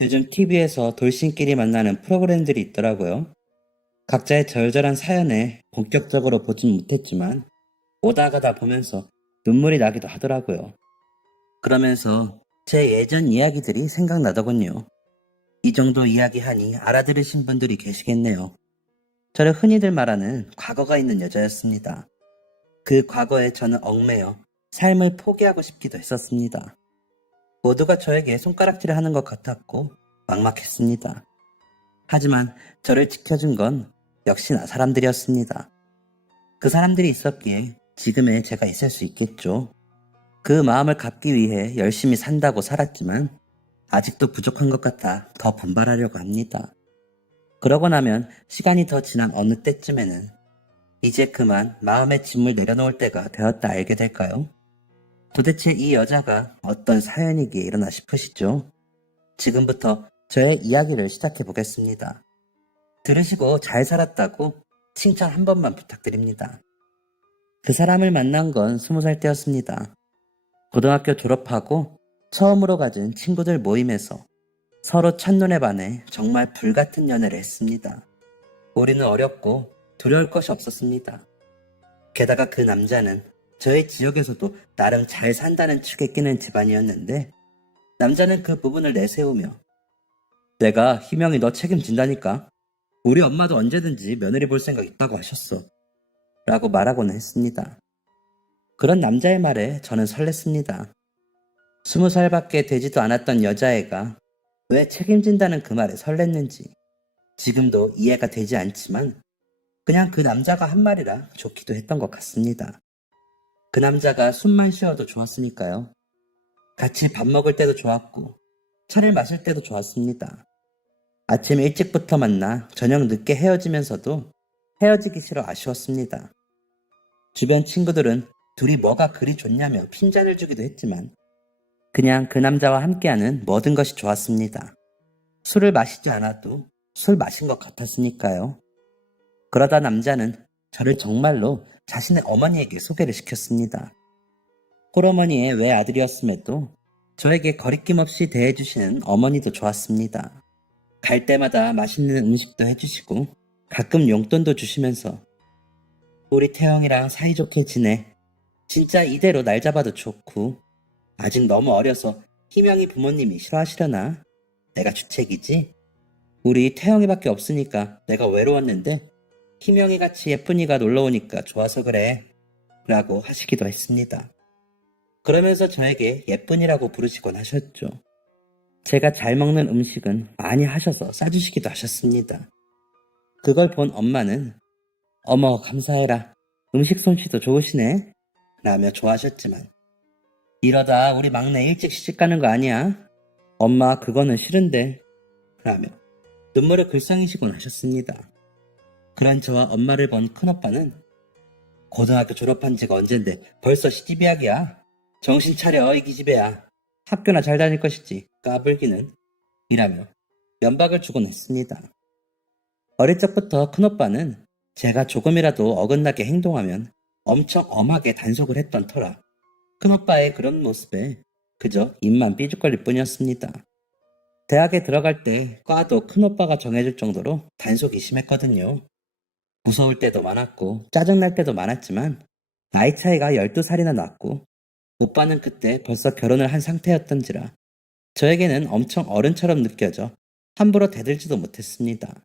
요즘 TV에서 돌싱끼리 만나는 프로그램들이 있더라고요. 각자의 절절한 사연에 본격적으로 보진 못했지만 오다 가다 보면서 눈물이 나기도 하더라고요. 그러면서 제 예전 이야기들이 생각나더군요. 이 정도 이야기하니 알아들으신 분들이 계시겠네요. 저를 흔히들 말하는 과거가 있는 여자였습니다. 그 과거에 저는 얽매여 삶을 포기하고 싶기도 했었습니다. 모두가 저에게 손가락질을 하는 것 같았고 막막했습니다. 하지만 저를 지켜준 건 역시나 사람들이었습니다. 그 사람들이 있었기에 지금의 제가 있을 수 있겠죠. 그 마음을 갚기 위해 열심히 산다고 살았지만 아직도 부족한 것 같아 더 분발하려고 합니다. 그러고 나면 시간이 더 지난 어느 때쯤에는 이제 그만 마음의 짐을 내려놓을 때가 되었다 알게 될까요? 도대체 이 여자가 어떤 사연이기에 일어나 싶으시죠? 지금부터 저의 이야기를 시작해 보겠습니다. 들으시고 잘 살았다고 칭찬 한 번만 부탁드립니다. 그 사람을 만난 건 20살 때였습니다. 고등학교 졸업하고 처음으로 가진 친구들 모임에서 서로 첫눈에 반해 정말 불같은 연애를 했습니다. 우리는 어렸고 두려울 것이 없었습니다. 게다가 그 남자는 저희 지역에서도 나름 잘 산다는 축에 끼는 집안이었는데 남자는 그 부분을 내세우며 내가 희명이 너 책임진다니까. 우리 엄마도 언제든지 며느리 볼 생각 있다고 하셨어. 라고 말하고는 했습니다. 그런 남자의 말에 저는 설렜습니다. 20살밖에 되지도 않았던 여자애가 왜 책임진다는 그 말에 설렜는지 지금도 이해가 되지 않지만 그냥 그 남자가 한 말이라 좋기도 했던 것 같습니다. 그 남자가 숨만 쉬어도 좋았으니까요. 같이 밥 먹을 때도 좋았고 차를 마실 때도 좋았습니다. 아침 일찍부터 만나 저녁 늦게 헤어지면서도 헤어지기 싫어 아쉬웠습니다. 주변 친구들은 둘이 뭐가 그리 좋냐며 핀잔을 주기도 했지만 그냥 그 남자와 함께하는 모든 것이 좋았습니다. 술을 마시지 않아도 술 마신 것 같았으니까요. 그러다 남자는 저를 정말로 자신의 어머니에게 소개를 시켰습니다. 홀어머니의 외아들이었음에도 저에게 거리낌 없이 대해주시는 어머니도 좋았습니다. 갈 때마다 맛있는 음식도 해주시고 가끔 용돈도 주시면서 우리 태영이랑 사이좋게 지내. 진짜 이대로 날 잡아도 좋고 아직 너무 어려서 희명이 부모님이 싫어하시려나? 내가 주책이지? 우리 태영이밖에 없으니까 내가 외로웠는데 희명이 같이 예쁜이가 놀러오니까 좋아서 그래 라고 하시기도 했습니다. 그러면서 저에게 예쁜이라고 부르시곤 하셨죠. 제가 잘 먹는 음식은 많이 하셔서 싸주시기도 하셨습니다. 그걸 본 엄마는 어머 감사해라. 음식 솜씨도 좋으시네. 라며 좋아하셨지만 이러다 우리 막내 일찍 시집가는 거 아니야? 엄마 그거는 싫은데. 라며 눈물을 글썽이시곤 하셨습니다. 그런 저와 엄마를 본 큰오빠는 고등학교 졸업한 지가 언젠데 벌써 시집이야기야. 정신 차려 이 기집애야. 학교나 잘 다닐 것이지 까불기는. 이라며 면박을 주곤 했습니다. 어릴 적부터 큰오빠는 제가 조금이라도 어긋나게 행동하면 엄청 엄하게 단속을 했던 터라 큰오빠의 그런 모습에 그저 입만 삐죽거릴 뿐이었습니다. 대학에 들어갈 때 과도 큰오빠가 정해줄 정도로 단속이 심했거든요. 무서울 때도 많았고 짜증날 때도 많았지만 나이 차이가 12살이나 났고 오빠는 그때 벌써 결혼을 한 상태였던지라 저에게는 엄청 어른처럼 느껴져 함부로 대들지도 못했습니다.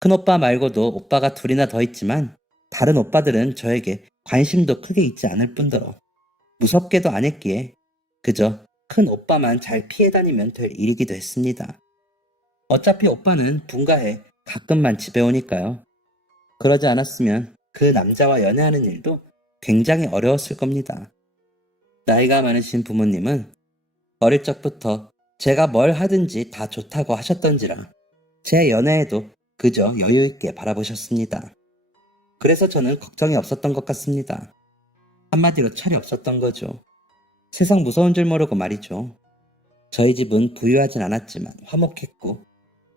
큰오빠 말고도 오빠가 둘이나 더 있지만 다른 오빠들은 저에게 관심도 크게 있지 않을 뿐더러 무섭게도 안 했기에 그저 큰 오빠만 잘 피해 다니면 될 일이기도 했습니다. 어차피 오빠는 분가해 가끔만 집에 오니까요. 그러지 않았으면 그 남자와 연애하는 일도 굉장히 어려웠을 겁니다. 나이가 많으신 부모님은 어릴 적부터 제가 뭘 하든지 다 좋다고 하셨던지라 제 연애에도 그저 여유있게 바라보셨습니다. 그래서 저는 걱정이 없었던 것 같습니다. 한마디로 철이 없었던 거죠. 세상 무서운 줄 모르고 말이죠. 저희 집은 부유하진 않았지만 화목했고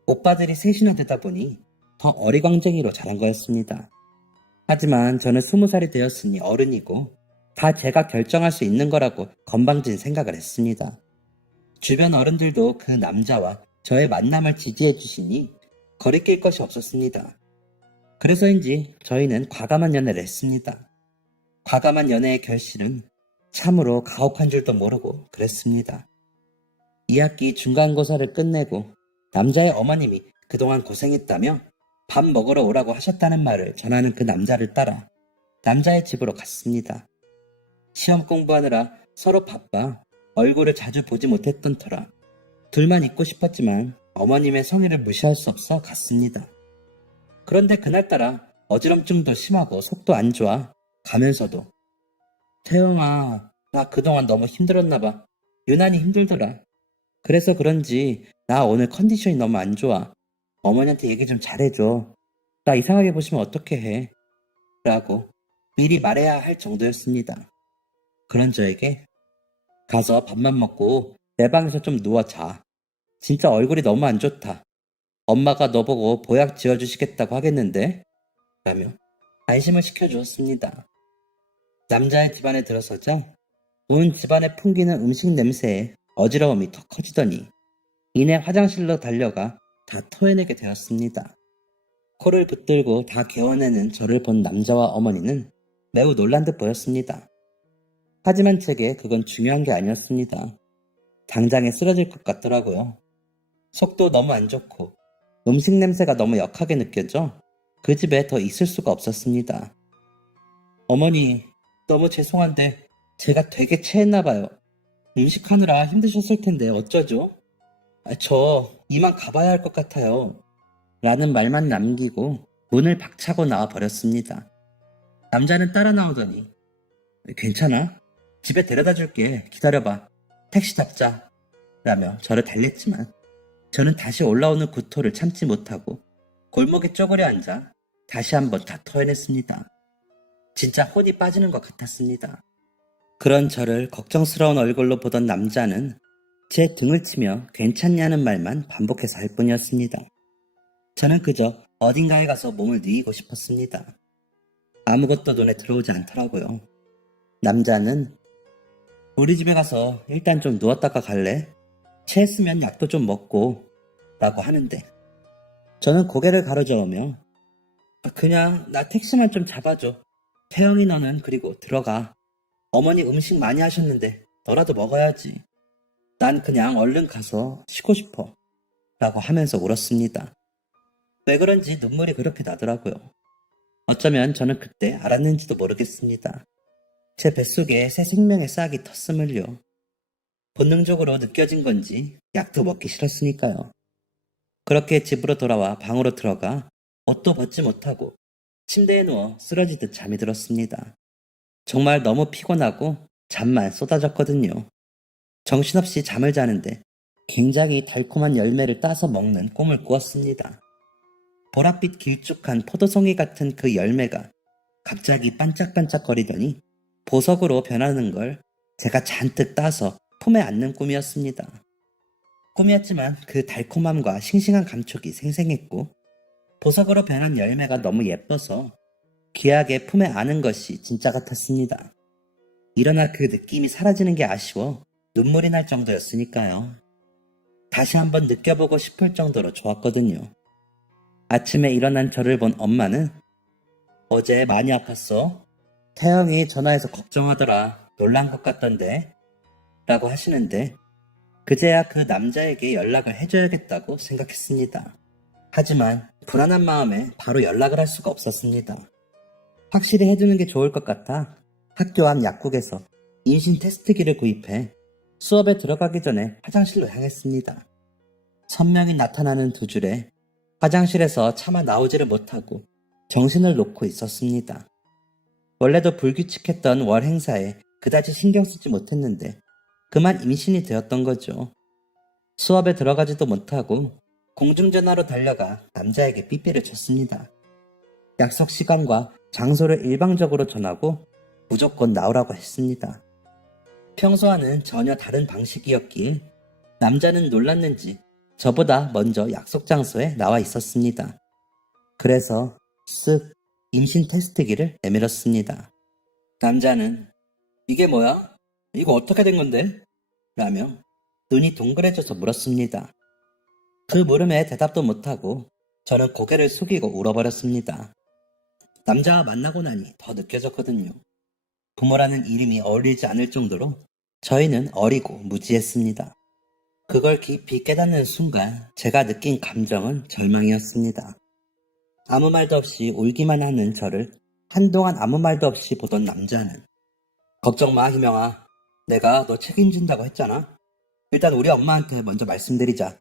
오빠들이 셋이나 되다 보니 더 어리광쟁이로 자란 거였습니다. 하지만 저는 20살이 되었으니 어른이고 다 제가 결정할 수 있는 거라고 건방진 생각을 했습니다. 주변 어른들도 그 남자와 저의 만남을 지지해 주시니 거리낄 것이 없었습니다. 그래서인지 저희는 과감한 연애를 했습니다. 과감한 연애의 결실은 참으로 가혹한 줄도 모르고 그랬습니다. 2학기 중간고사를 끝내고 남자의 어머님이 그동안 고생했다며 밥 먹으러 오라고 하셨다는 말을 전하는 그 남자를 따라 남자의 집으로 갔습니다. 시험 공부하느라 서로 바빠 얼굴을 자주 보지 못했던 터라 둘만 있고 싶었지만 어머님의 성의를 무시할 수 없어 갔습니다. 그런데 그날따라 어지럼증도 심하고 속도 안 좋아 가면서도 태영아, 나 그동안 너무 힘들었나봐. 유난히 힘들더라. 그래서 그런지 나 오늘 컨디션이 너무 안 좋아. 어머니한테 얘기 좀 잘해줘. 나 이상하게 보시면 어떻게 해? 라고 미리 말해야 할 정도였습니다. 그런 저에게 가서 밥만 먹고 내 방에서 좀 누워 자. 진짜 얼굴이 너무 안 좋다. 엄마가 너 보고 보약 지어주시겠다고 하겠는데? 라며 안심을 시켜주었습니다. 남자의 집안에 들어서자 온 집안에 풍기는 음식 냄새에 어지러움이 더 커지더니 이내 화장실로 달려가 다 토해내게 되었습니다. 코를 붙들고 다 개워내는 저를 본 남자와 어머니는 매우 놀란 듯 보였습니다. 하지만 제게 그건 중요한 게 아니었습니다. 당장에 쓰러질 것 같더라고요. 속도 너무 안 좋고 음식 냄새가 너무 역하게 느껴져 그 집에 더 있을 수가 없었습니다. 어머니, 너무 죄송한데 제가 되게 체했나 봐요. 음식하느라 힘드셨을 텐데 어쩌죠? 저 이만 가봐야 할 것 같아요. 라는 말만 남기고 문을 박차고 나와 버렸습니다. 남자는 따라 나오더니 괜찮아? 집에 데려다 줄게. 기다려봐. 택시 잡자. 라며 저를 달랬지만 저는 다시 올라오는 구토를 참지 못하고 골목에 쪼그려 앉아 다시 한번 다 토해냈습니다. 진짜 혼이 빠지는 것 같았습니다. 그런 저를 걱정스러운 얼굴로 보던 남자는 제 등을 치며 괜찮냐는 말만 반복해서 할 뿐이었습니다. 저는 그저 어딘가에 가서 몸을 뉘이고 싶었습니다. 아무것도 눈에 들어오지 않더라고요. 남자는 우리 집에 가서 일단 좀 누웠다가 갈래? 체했으면 약도 좀 먹고 라고 하는데 저는 고개를 가로저으며 그냥 나 택시만 좀 잡아줘. 태영이 너는 그리고 들어가. 어머니 음식 많이 하셨는데 너라도 먹어야지. 난 그냥 얼른 가서 쉬고 싶어. 라고 하면서 울었습니다. 왜 그런지 눈물이 그렇게 나더라고요. 어쩌면 저는 그때 알았는지도 모르겠습니다. 제 뱃속에 새 생명의 싹이 텄음을요. 본능적으로 느껴진 건지 약도 먹기 싫었으니까요. 그렇게 집으로 돌아와 방으로 들어가 옷도 벗지 못하고 침대에 누워 쓰러지듯 잠이 들었습니다. 정말 너무 피곤하고 잠만 쏟아졌거든요. 정신없이 잠을 자는데 굉장히 달콤한 열매를 따서 먹는 꿈을 꾸었습니다. 보랏빛 길쭉한 포도송이 같은 그 열매가 갑자기 반짝반짝거리더니 보석으로 변하는 걸 제가 잔뜩 따서 품에 안는 꿈이었습니다. 꿈이었지만 그 달콤함과 싱싱한 감촉이 생생했고 보석으로 변한 열매가 너무 예뻐서 귀하게 품에 안은 것이 진짜 같았습니다. 일어나 그 느낌이 사라지는 게 아쉬워 눈물이 날 정도였으니까요. 다시 한번 느껴보고 싶을 정도로 좋았거든요. 아침에 일어난 저를 본 엄마는 어제 많이 아팠어? 태영이 전화해서 걱정하더라. 놀란 것 같던데? 라고 하시는데 그제야 그 남자에게 연락을 해줘야겠다고 생각했습니다. 하지만 불안한 마음에 바로 연락을 할 수가 없었습니다. 확실히 해두는 게 좋을 것 같아 학교 앞 약국에서 임신 테스트기를 구입해 수업에 들어가기 전에 화장실로 향했습니다. 선명히 나타나는 두 줄에 화장실에서 차마 나오지를 못하고 정신을 놓고 있었습니다. 원래도 불규칙했던 월 행사에 그다지 신경 쓰지 못했는데 그만 임신이 되었던 거죠. 수업에 들어가지도 못하고 공중전화로 달려가 남자에게 삐삐를 쳤습니다. 약속 시간과 장소를 일방적으로 전하고 무조건 나오라고 했습니다. 평소와는 전혀 다른 방식이었기에 남자는 놀랐는지 저보다 먼저 약속 장소에 나와 있었습니다. 그래서 쓱 임신 테스트기를 내밀었습니다. 남자는 이게 뭐야? 이거 어떻게 된 건데? 라며 눈이 동그래져서 물었습니다. 그 물음에 대답도 못하고 저는 고개를 숙이고 울어버렸습니다. 남자와 만나고 나니 더 느껴졌거든요. 부모라는 이름이 어울리지 않을 정도로 저희는 어리고 무지했습니다. 그걸 깊이 깨닫는 순간 제가 느낀 감정은 절망이었습니다. 아무 말도 없이 울기만 하는 저를 한동안 아무 말도 없이 보던 남자는 걱정 마, 희명아. 내가 너 책임진다고 했잖아. 일단 우리 엄마한테 먼저 말씀드리자.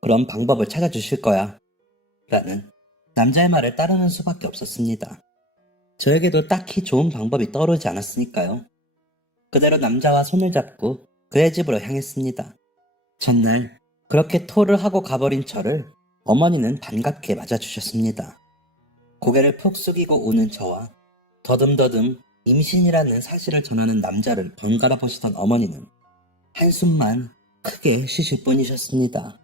그럼 방법을 찾아주실 거야. 라는 남자의 말을 따르는 수밖에 없었습니다. 저에게도 딱히 좋은 방법이 떠오르지 않았으니까요. 그대로 남자와 손을 잡고 그의 집으로 향했습니다. 전날 그렇게 토를 하고 가버린 저를 어머니는 반갑게 맞아주셨습니다. 고개를 푹 숙이고 우는 저와 더듬더듬 임신이라는 사실을 전하는 남자를 번갈아 보시던 어머니는 한숨만 크게 쉬실 뿐이셨습니다.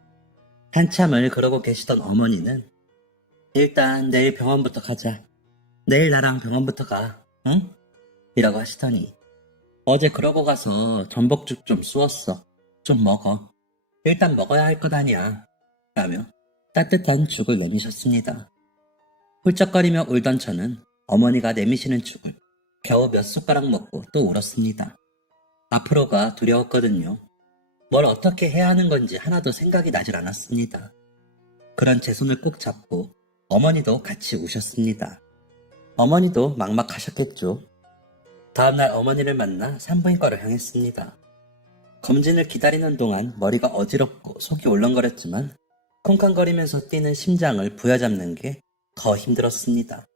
한참을 그러고 계시던 어머니는 일단 내일 병원부터 가자. 내일 나랑 병원부터 가. 응? 이라고 하시더니 어제 그러고 가서 전복죽 좀 쑤었어. 좀 먹어. 일단 먹어야 할 것 아니야. 라며 따뜻한 죽을 내미셨습니다. 훌쩍거리며 울던 저는 어머니가 내미시는 죽을 겨우 몇 숟가락 먹고 또 울었습니다. 앞으로가 두려웠거든요. 뭘 어떻게 해야 하는 건지 하나도 생각이 나질 않았습니다. 그런 제 손을 꼭 잡고 어머니도 같이 우셨습니다. 어머니도 막막하셨겠죠. 다음날 어머니를 만나 산부인과를 향했습니다. 검진을 기다리는 동안 머리가 어지럽고 속이 울렁거렸지만 콩쾅거리면서 뛰는 심장을 부여잡는 게 더 힘들었습니다.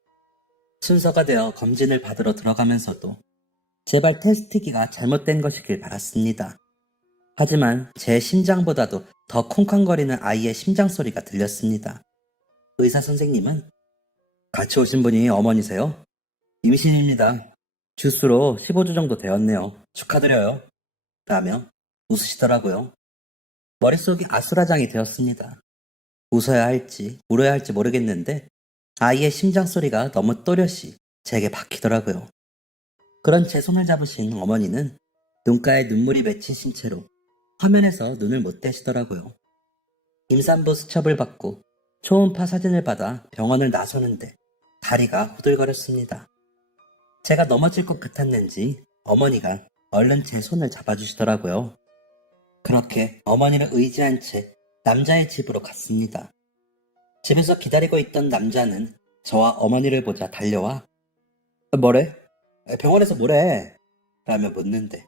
순서가 되어 검진을 받으러 들어가면서도 제발 테스트기가 잘못된 것이길 바랐습니다. 하지만 제 심장보다도 더 콩쾅거리는 아이의 심장 소리가 들렸습니다. 의사 선생님은 같이 오신 분이 어머니세요? 임신입니다. 주수로 15주 정도 되었네요. 축하드려요. 라며 웃으시더라고요. 머릿속이 아수라장이 되었습니다. 웃어야 할지 울어야 할지 모르겠는데 아이의 심장 소리가 너무 또렷이 제게 박히더라고요. 그런 제 손을 잡으신 어머니는 눈가에 눈물이 맺히신 채로 화면에서 눈을 못 떼시더라고요. 임산부 수첩을 받고 초음파 사진을 받아 병원을 나서는데 다리가 후들거렸습니다. 제가 넘어질 것 같았는지 어머니가 얼른 제 손을 잡아주시더라고요. 그렇게 어머니를 의지한 채 남자의 집으로 갔습니다. 집에서 기다리고 있던 남자는 저와 어머니를 보자 달려와 뭐래? 병원에서 뭐래? 라며 묻는데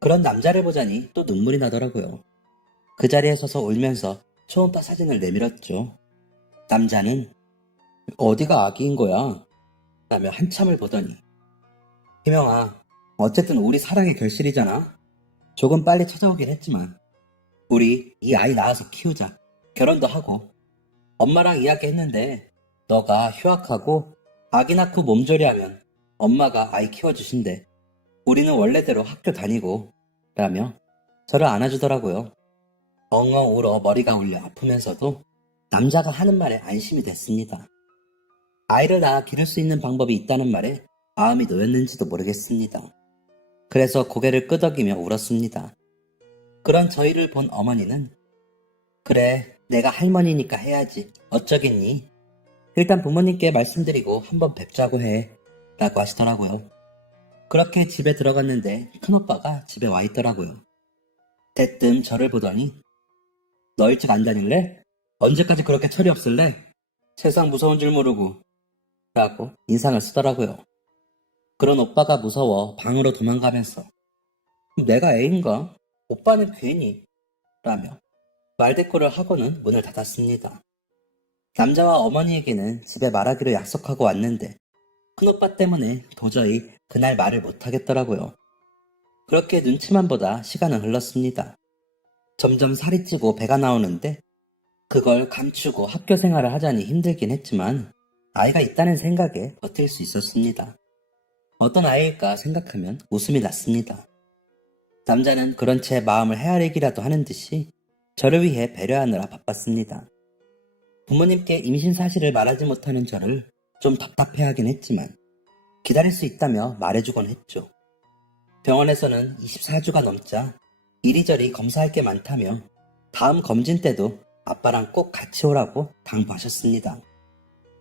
그런 남자를 보자니 또 눈물이 나더라고요. 그 자리에 서서 울면서 초음파 사진을 내밀었죠. 남자는 어디가 아기인 거야? 라며 한참을 보더니 희명아, 어쨌든 우리 사랑의 결실이잖아. 조금 빨리 찾아오긴 했지만 우리 이 아이 낳아서 키우자. 결혼도 하고 엄마랑 이야기했는데 너가 휴학하고 아기 낳고 몸조리하면 엄마가 아이 키워주신대. 우리는 원래대로 학교 다니고 라며 저를 안아주더라고요. 엉엉 울어 머리가 울려 아프면서도 남자가 하는 말에 안심이 됐습니다. 아이를 낳아 기를 수 있는 방법이 있다는 말에 마음이 놓였는지도 모르겠습니다. 그래서 고개를 끄덕이며 울었습니다. 그런 저희를 본 어머니는 그래, 내가 할머니니까 해야지. 어쩌겠니? 일단 부모님께 말씀드리고 한번 뵙자고 해. 라고 하시더라고요. 그렇게 집에 들어갔는데 큰오빠가 집에 와 있더라고요. 대뜸 저를 보더니 너 일찍 안 다닐래? 언제까지 그렇게 철이 없을래? 세상 무서운 줄 모르고 라고 인상을 쓰더라고요. 그런 오빠가 무서워 방으로 도망가면서 내가 애인가? 오빠는 괜히 라며 말대꾸를 하고는 문을 닫았습니다. 남자와 어머니에게는 집에 말하기로 약속하고 왔는데 큰오빠 때문에 도저히 그날 말을 못하겠더라고요. 그렇게 눈치만 보다 시간은 흘렀습니다. 점점 살이 찌고 배가 나오는데 그걸 감추고 학교 생활을 하자니 힘들긴 했지만 아이가 있다는 생각에 버틸 수 있었습니다. 어떤 아이일까 생각하면 웃음이 났습니다. 남자는 그런 채 마음을 헤아리기라도 하는 듯이 저를 위해 배려하느라 바빴습니다. 부모님께 임신 사실을 말하지 못하는 저를 좀 답답해하긴 했지만 기다릴 수 있다며 말해주곤 했죠. 병원에서는 24주가 넘자 이리저리 검사할 게 많다며 다음 검진 때도 아빠랑 꼭 같이 오라고 당부하셨습니다.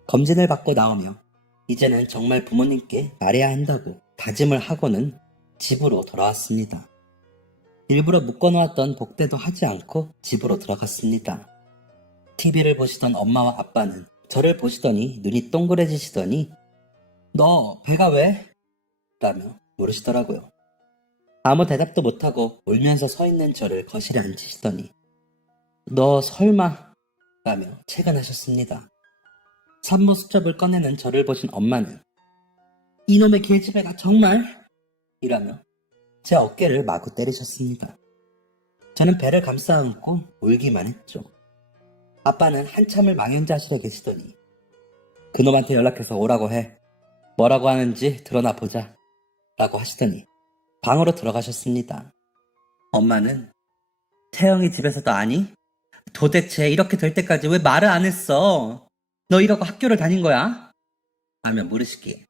검진을 받고 나오며 이제는 정말 부모님께 말해야 한다고 다짐을 하고는 집으로 돌아왔습니다. 일부러 묶어놓았던 복대도 하지 않고 집으로 들어갔습니다. TV를 보시던 엄마와 아빠는 저를 보시더니 눈이 동그래지시더니 너 배가 왜? 라며 물으시더라고요. 아무 대답도 못하고 울면서 서 있는 저를 거실에 앉히시더니 너 설마? 라며 채근하셨습니다. 산모수첩을 꺼내는 저를 보신 엄마는 이놈의 계집애가 정말? 이라며 제 어깨를 마구 때리셨습니다. 저는 배를 감싸 안고 울기만 했죠. 아빠는 한참을 망연자실해 계시더니 그놈한테 연락해서 오라고 해. 뭐라고 하는지 드러나 보자. 라고 하시더니 방으로 들어가셨습니다. 엄마는 태영이 집에서도 아니? 도대체 이렇게 될 때까지 왜 말을 안 했어? 너 이러고 학교를 다닌 거야? 라며 물으시기에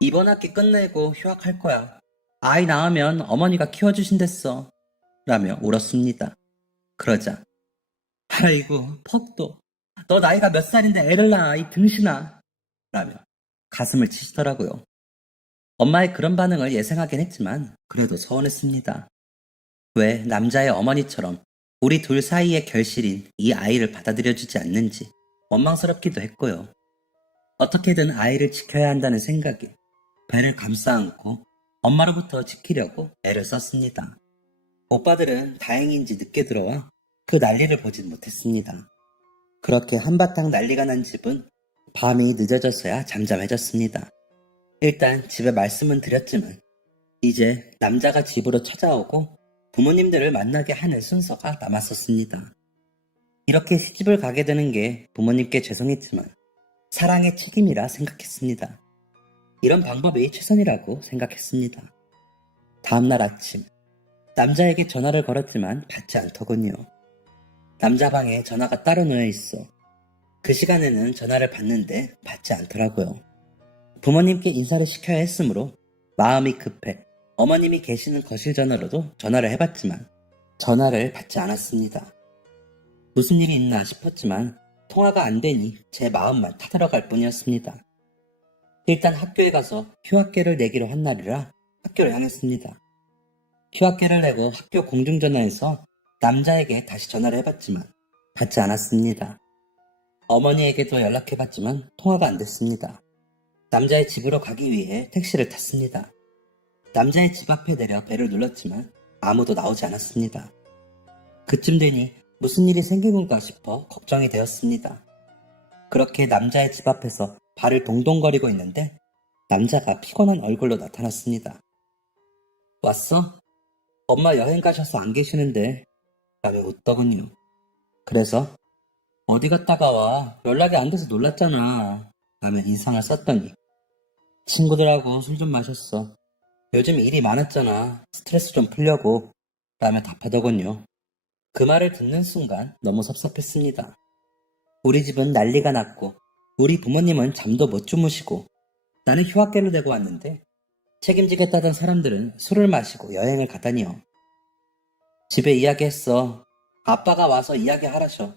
이번 학기 끝내고 휴학할 거야. 아이 낳으면 어머니가 키워주신댔어. 라며 울었습니다. 그러자 아이고 퍽도 너 나이가 몇 살인데 애를 낳아 이 등신아. 라며 가슴을 치시더라고요. 엄마의 그런 반응을 예상하긴 했지만 그래도 서운했습니다. 왜 남자의 어머니처럼 우리 둘 사이의 결실인 이 아이를 받아들여주지 않는지 원망스럽기도 했고요. 어떻게든 아이를 지켜야 한다는 생각에 배를 감싸 안고 엄마로부터 지키려고 애를 썼습니다. 오빠들은 다행인지 늦게 들어와 그 난리를 보진 못했습니다. 그렇게 한바탕 난리가 난 집은 밤이 늦어져서야 잠잠해졌습니다. 일단 집에 말씀은 드렸지만 이제 남자가 집으로 찾아오고 부모님들을 만나게 하는 순서가 남았었습니다. 이렇게 시집을 가게 되는 게 부모님께 죄송했지만 사랑의 책임이라 생각했습니다. 이런 방법이 최선이라고 생각했습니다. 다음날 아침 남자에게 전화를 걸었지만 받지 않더군요. 남자 방에 전화가 따로 놓여 있어 그 시간에는 전화를 받는데 받지 않더라고요. 부모님께 인사를 시켜야 했으므로 마음이 급해 어머님이 계시는 거실 전화로도 전화를 해봤지만 전화를 받지 않았습니다. 무슨 일이 있나 싶었지만 통화가 안 되니 제 마음만 타들어갈 뿐이었습니다. 일단 학교에 가서 휴학계를 내기로 한 날이라 학교를 향했습니다. 휴학계를 내고 학교 공중전화에서 남자에게 다시 전화를 해봤지만 받지 않았습니다. 어머니에게도 연락해봤지만 통화가 안 됐습니다. 남자의 집으로 가기 위해 택시를 탔습니다. 남자의 집 앞에 내려 벨을 눌렀지만 아무도 나오지 않았습니다. 그쯤 되니 무슨 일이 생긴 건가 싶어 걱정이 되었습니다. 그렇게 남자의 집 앞에서 발을 동동거리고 있는데 남자가 피곤한 얼굴로 나타났습니다. 왔어? 엄마 여행 가셔서 안 계시는데 라며 웃더군요. 그래서 어디 갔다가 와? 연락이 안 돼서 놀랐잖아 라며 인상을 썼더니 친구들하고 술 좀 마셨어. 요즘 일이 많았잖아. 스트레스 좀 풀려고 라며 답하더군요. 그 말을 듣는 순간 너무 섭섭했습니다. 우리 집은 난리가 났고 우리 부모님은 잠도 못 주무시고 나는 휴학계를 내고 왔는데 책임지겠다던 사람들은 술을 마시고 여행을 가다니요. 집에 이야기했어. 아빠가 와서 이야기하라셔.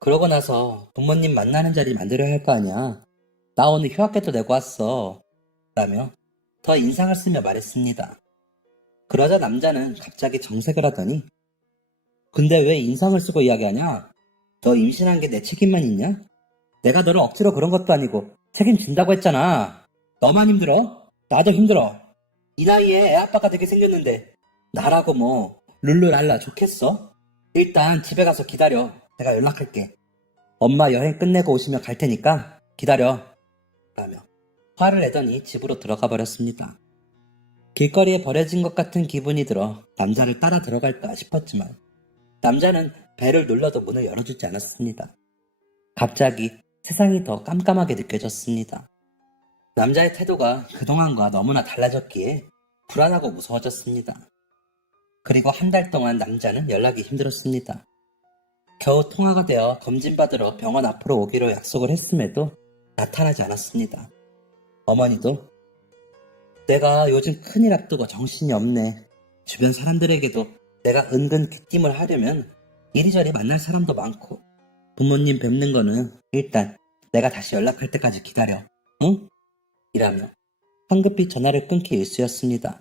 그러고 나서 부모님 만나는 자리 만들어야 할 거 아니야. 나 오늘 휴학계도 내고 왔어. 라며 더 인상을 쓰며 말했습니다. 그러자 남자는 갑자기 정색을 하더니 근데 왜 인상을 쓰고 이야기하냐? 너 임신한 게 내 책임만 있냐? 내가 너를 억지로 그런 것도 아니고 책임진다고 했잖아. 너만 힘들어? 나도 힘들어. 이 나이에 애 아빠가 되게 생겼는데 나라고 뭐 룰루랄라 좋겠어? 일단 집에 가서 기다려. 내가 연락할게. 엄마 여행 끝내고 오시면 갈 테니까 기다려. 라며 화를 내더니 집으로 들어가 버렸습니다. 길거리에 버려진 것 같은 기분이 들어 남자를 따라 들어갈까 싶었지만 남자는 배를 눌러도 문을 열어주지 않았습니다. 갑자기 세상이 더 깜깜하게 느껴졌습니다. 남자의 태도가 그동안과 너무나 달라졌기에 불안하고 무서워졌습니다. 그리고 한 달 동안 남자는 연락이 힘들었습니다. 겨우 통화가 되어 검진받으러 병원 앞으로 오기로 약속을 했음에도 나타나지 않았습니다. 어머니도 내가 요즘 큰일 앞두고 정신이 없네. 주변 사람들에게도 내가 은근 귀띔을 하려면 이리저리 만날 사람도 많고 부모님 뵙는 거는 일단 내가 다시 연락할 때까지 기다려. 응? 이라며 황급히 전화를 끊기 일쑤였습니다.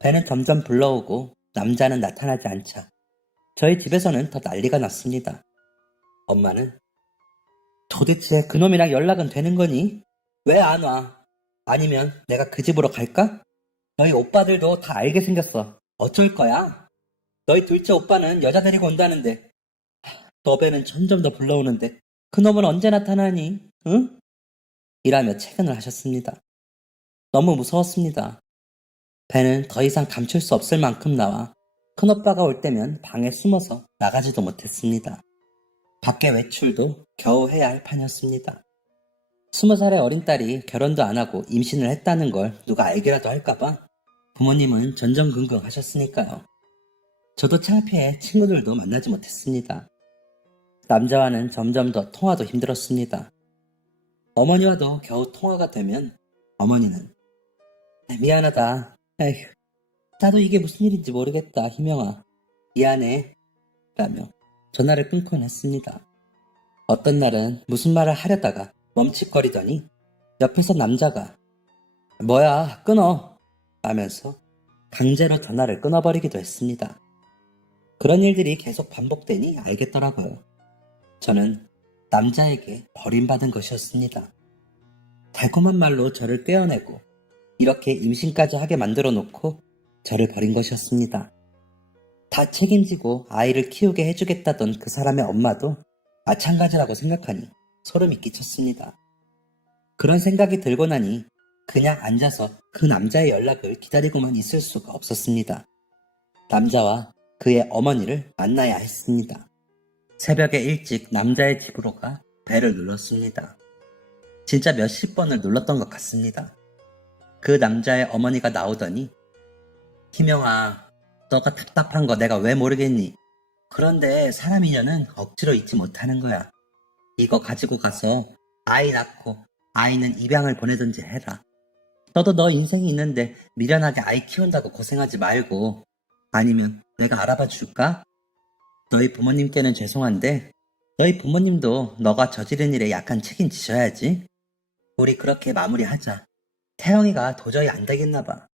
배는 점점 불러오고 남자는 나타나지 않자 저희 집에서는 더 난리가 났습니다. 엄마는 도대체 그놈이랑 연락은 되는 거니? 왜 안 와? 아니면 내가 그 집으로 갈까? 너희 오빠들도 다 알게 생겼어. 어쩔 거야? 너희 둘째 오빠는 여자 데리고 온다는데 너 배는 점점 더 불러오는데 그놈은 언제 나타나니? 응? 이라며 채근을 하셨습니다. 너무 무서웠습니다. 배는 더 이상 감출 수 없을 만큼 나와 큰오빠가 올 때면 방에 숨어서 나가지도 못했습니다. 밖에 외출도 겨우 해야 할 판이었습니다. 20살의 어린 딸이 결혼도 안 하고 임신을 했다는 걸 누가 알기라도 할까봐 부모님은 전전긍긍 하셨으니까요. 저도 창피해 친구들도 만나지 못했습니다. 남자와는 점점 더 통화도 힘들었습니다. 어머니와도 겨우 통화가 되면 어머니는 미안하다. 에휴, 나도 이게 무슨 일인지 모르겠다, 희명아. 미안해. 라며 전화를 끊곤 했습니다. 어떤 날은 무슨 말을 하려다가 멈칫거리더니 옆에서 남자가 뭐야, 끊어. 라면서 강제로 전화를 끊어버리기도 했습니다. 그런 일들이 계속 반복되니 알겠더라고요. 저는 남자에게 버림받은 것이었습니다. 달콤한 말로 저를 떼어내고 이렇게 임신까지 하게 만들어 놓고 저를 버린 것이었습니다. 다 책임지고 아이를 키우게 해주겠다던 그 사람의 엄마도 마찬가지라고 생각하니 소름이 끼쳤습니다. 그런 생각이 들고 나니 그냥 앉아서 그 남자의 연락을 기다리고만 있을 수가 없었습니다. 남자와 그의 어머니를 만나야 했습니다. 새벽에 일찍 남자의 집으로 가 벨을 눌렀습니다. 진짜 몇십 번을 눌렀던 것 같습니다. 그 남자의 어머니가 나오더니 희명아, 너가 답답한 거 내가 왜 모르겠니? 그런데 사람 인연은 억지로 잊지 못하는 거야. 이거 가지고 가서 아이 낳고 아이는 입양을 보내든지 해라. 너도 너 인생이 있는데 미련하게 아이 키운다고 고생하지 말고 아니면 내가 알아봐 줄까? 너희 부모님께는 죄송한데 너희 부모님도 너가 저지른 일에 약간 책임지셔야지. 우리 그렇게 마무리하자. 태영이가 도저히 안 되겠나 봐.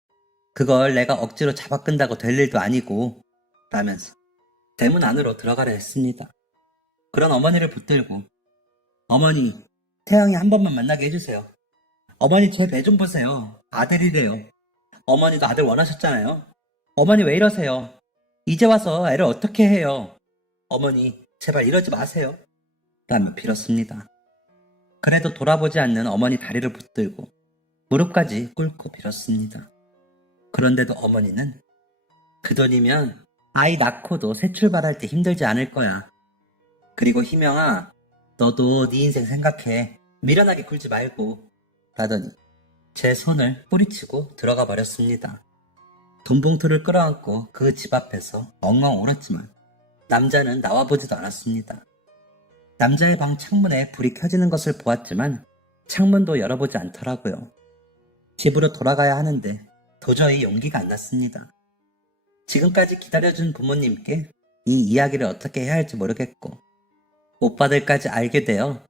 그걸 내가 억지로 잡아 끈다고 될 일도 아니고 라면서 대문 안으로 들어가려 했습니다. 그런 어머니를 붙들고 어머니, 태영이 한 번만 만나게 해주세요. 어머니 제 배 좀 보세요. 아들이래요. 어머니도 아들 원하셨잖아요. 어머니 왜 이러세요? 이제 와서 애를 어떻게 해요? 어머니 제발 이러지 마세요. 라며 빌었습니다. 그래도 돌아보지 않는 어머니 다리를 붙들고 무릎까지 꿇고 빌었습니다. 그런데도 어머니는 그 돈이면 아이 낳고도 새 출발할 때 힘들지 않을 거야. 그리고 희명아, 너도 네 인생 생각해. 미련하게 굴지 말고. 라더니 제 손을 뿌리치고 들어가 버렸습니다. 돈봉투를 끌어안고 그 집 앞에서 엉엉 울었지만 남자는 나와보지도 않았습니다. 남자의 방 창문에 불이 켜지는 것을 보았지만 창문도 열어보지 않더라고요. 집으로 돌아가야 하는데 도저히 용기가 안 났습니다. 지금까지 기다려준 부모님께 이 이야기를 어떻게 해야 할지 모르겠고 오빠들까지 알게 되어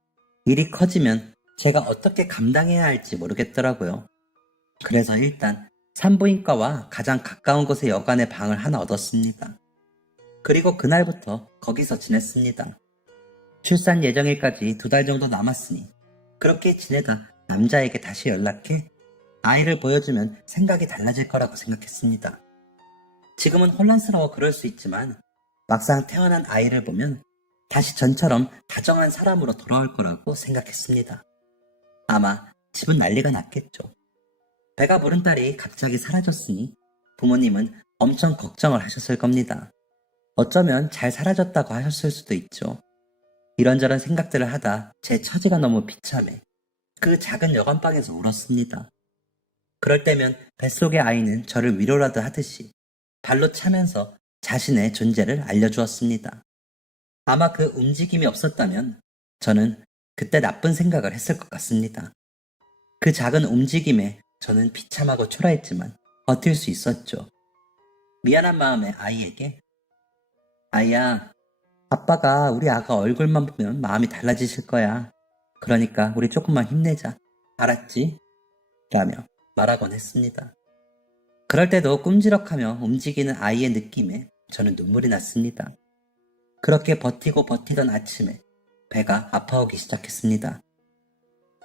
일이 커지면 제가 어떻게 감당해야 할지 모르겠더라고요. 그래서 일단 산부인과와 가장 가까운 곳의 여관의 방을 하나 얻었습니다. 그리고 그날부터 거기서 지냈습니다. 출산 예정일까지 2달 정도 남았으니 그렇게 지내다 남자에게 다시 연락해 아이를 보여주면 생각이 달라질 거라고 생각했습니다. 지금은 혼란스러워 그럴 수 있지만 막상 태어난 아이를 보면 다시 전처럼 다정한 사람으로 돌아올 거라고 생각했습니다. 아마 집은 난리가 났겠죠. 배가 부른 딸이 갑자기 사라졌으니 부모님은 엄청 걱정을 하셨을 겁니다. 어쩌면 잘 사라졌다고 하셨을 수도 있죠. 이런저런 생각들을 하다 제 처지가 너무 비참해 그 작은 여관방에서 울었습니다. 그럴 때면 뱃속의 아이는 저를 위로라도 하듯이 발로 차면서 자신의 존재를 알려주었습니다. 아마 그 움직임이 없었다면 저는 그때 나쁜 생각을 했을 것 같습니다. 그 작은 움직임에 저는 비참하고 초라했지만 버틸 수 있었죠. 미안한 마음에 아이에게 아이야, 아빠가 우리 아가 얼굴만 보면 마음이 달라지실 거야. 그러니까 우리 조금만 힘내자. 알았지? 라며 말하곤 했습니다. 그럴 때도 꼼지럭하며 움직이는 아이의 느낌에 저는 눈물이 났습니다. 그렇게 버티고 버티던 아침에 배가 아파오기 시작했습니다.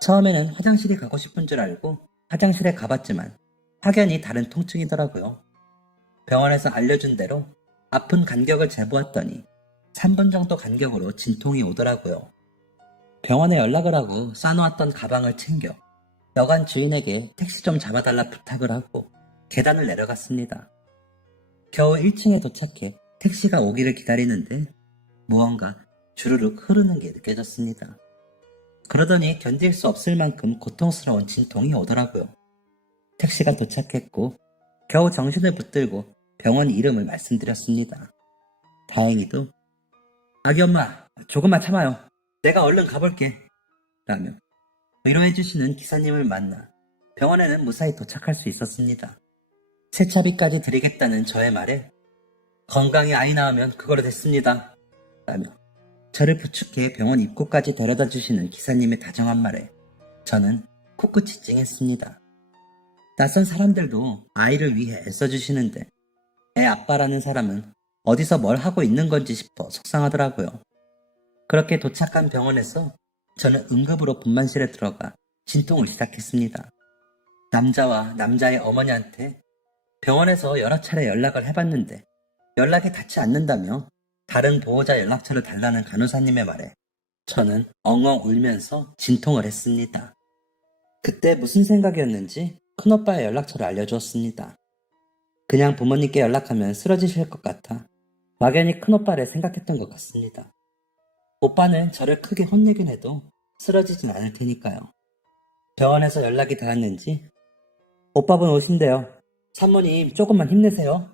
처음에는 화장실이 가고 싶은 줄 알고 화장실에 가봤지만 확연히 다른 통증이더라고요. 병원에서 알려준 대로 아픈 간격을 재보았더니 3분 정도 간격으로 진통이 오더라고요. 병원에 연락을 하고 싸놓았던 가방을 챙겨 여관 주인에게 택시 좀 잡아달라 부탁을 하고 계단을 내려갔습니다. 겨우 1층에 도착해 택시가 오기를 기다리는데 무언가 주르륵 흐르는 게 느껴졌습니다. 그러더니 견딜 수 없을 만큼 고통스러운 진통이 오더라고요. 택시가 도착했고 겨우 정신을 붙들고 병원 이름을 말씀드렸습니다. 다행히도 아기 엄마 조금만 참아요. 내가 얼른 가볼게. 라며 위로해주시는 기사님을 만나 병원에는 무사히 도착할 수 있었습니다. 세차비까지 드리겠다는 저의 말에 건강히 아이 낳으면 그거로 됐습니다. 라며 저를 부축해 병원 입구까지 데려다 주시는 기사님의 다정한 말에 저는 코끝이 찡했습니다. 낯선 사람들도 아이를 위해 애써주시는데 애 아빠라는 사람은 어디서 뭘 하고 있는 건지 싶어 속상하더라고요. 그렇게 도착한 병원에서 저는 응급으로 분만실에 들어가 진통을 시작했습니다. 남자와 남자의 어머니한테 병원에서 여러 차례 연락을 해봤는데 연락이 닿지 않는다며 다른 보호자 연락처를 달라는 간호사님의 말에 저는 엉엉 울면서 진통을 했습니다. 그때 무슨 생각이었는지 큰오빠의 연락처를 알려주었습니다. 그냥 부모님께 연락하면 쓰러지실 것 같아 막연히 큰오빠를 생각했던 것 같습니다. 오빠는 저를 크게 혼내긴 해도 쓰러지진 않을 테니까요. 병원에서 연락이 닿았는지 오빠분 오신대요. 산모님 조금만 힘내세요.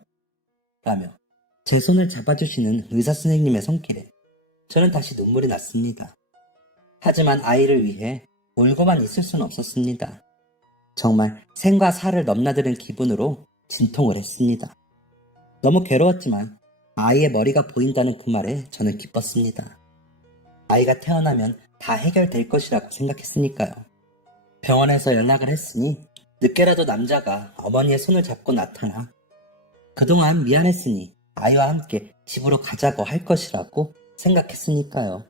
라며 제 손을 잡아주시는 의사 선생님의 손길에 저는 다시 눈물이 났습니다. 하지만 아이를 위해 울고만 있을 수는 없었습니다. 정말 생과 사를 넘나드는 기분으로 진통을 했습니다. 너무 괴로웠지만 아이의 머리가 보인다는 그 말에 저는 기뻤습니다. 아이가 태어나면 다 해결될 것이라고 생각했으니까요. 병원에서 연락을 했으니 늦게라도 남자가 어머니의 손을 잡고 나타나 그동안 미안했으니 아이와 함께 집으로 가자고 할 것이라고 생각했으니까요.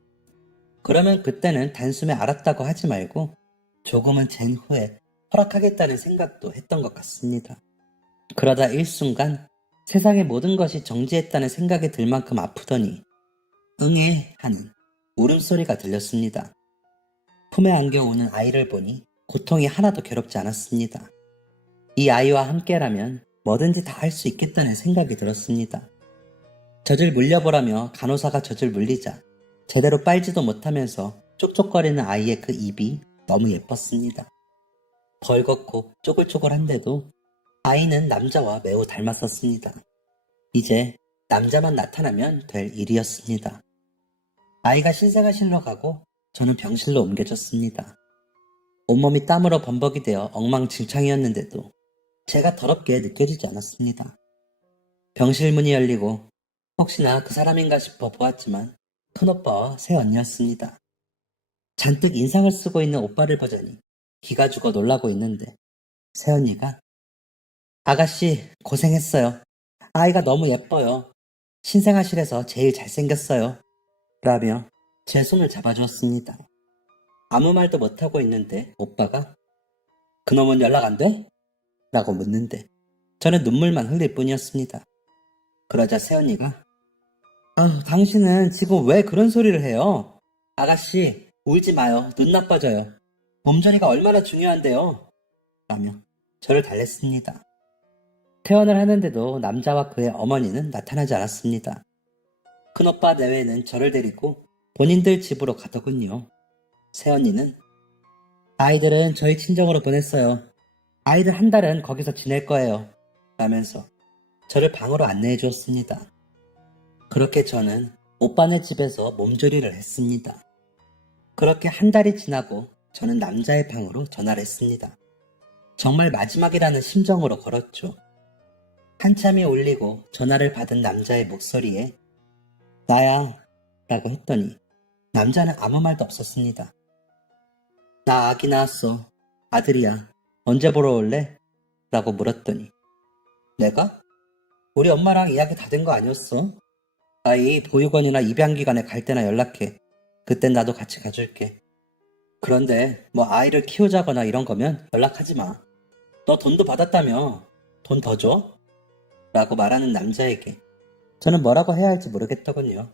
그러면 그때는 단숨에 알았다고 하지 말고 조금은 잰 후에 허락하겠다는 생각도 했던 것 같습니다. 그러다 일순간 세상의 모든 것이 정지했다는 생각이 들 만큼 아프더니 응애 하는 울음소리가 들렸습니다. 품에 안겨 우는 아이를 보니 고통이 하나도 괴롭지 않았습니다. 이 아이와 함께라면 뭐든지 다 할 수 있겠다는 생각이 들었습니다. 젖을 물려보라며 간호사가 젖을 물리자 제대로 빨지도 못하면서 쪽쪽거리는 아이의 그 입이 너무 예뻤습니다. 벌겋고 쪼글쪼글한데도 아이는 남자와 매우 닮았었습니다. 이제 남자만 나타나면 될 일이었습니다. 아이가 신생아실로 가고 저는 병실로 옮겨졌습니다. 온몸이 땀으로 범벅이 되어 엉망진창이었는데도 제가 더럽게 느껴지지 않았습니다. 병실 문이 열리고 혹시나 그 사람인가 싶어 보았지만 큰오빠와 새언니였습니다. 잔뜩 인상을 쓰고 있는 오빠를 보자니 기가 죽어 놀라고 있는데 새언니가 아가씨 고생했어요. 아이가 너무 예뻐요. 신생아실에서 제일 잘생겼어요. 라며 제 손을 잡아주었습니다. 아무 말도 못하고 있는데 오빠가 그놈은 연락 안 돼? 라고 묻는데 저는 눈물만 흘릴 뿐이었습니다. 그러자 새언니가 당신은 지금 왜 그런 소리를 해요? 아가씨 울지 마요. 눈 나빠져요. 몸조리가 얼마나 중요한데요. 라며 저를 달랬습니다. 퇴원을 하는데도 남자와 그의 어머니는 나타나지 않았습니다. 큰오빠 내외는 저를 데리고 본인들 집으로 가더군요. 새언니는 아이들은 저희 친정으로 보냈어요. 아이들 한 달은 거기서 지낼 거예요. 라면서 저를 방으로 안내해 주었습니다. 그렇게 저는 오빠네 집에서 몸조리를 했습니다. 그렇게 한 달이 지나고 저는 남자의 방으로 전화를 했습니다. 정말 마지막이라는 심정으로 걸었죠. 한참이 울리고 전화를 받은 남자의 목소리에 나야 라고 했더니 남자는 아무 말도 없었습니다. 나 아기 낳았어. 아들이야. 언제 보러 올래? 라고 물었더니 내가? 우리 엄마랑 이야기 다 된 거 아니었어? 아이 보육원이나 입양기관에 갈 때나 연락해. 그땐 나도 같이 가줄게. 그런데 뭐 아이를 키우자거나 이런 거면 연락하지 마. 너 돈도 받았다며. 돈 더 줘? 라고 말하는 남자에게 저는 뭐라고 해야 할지 모르겠더군요.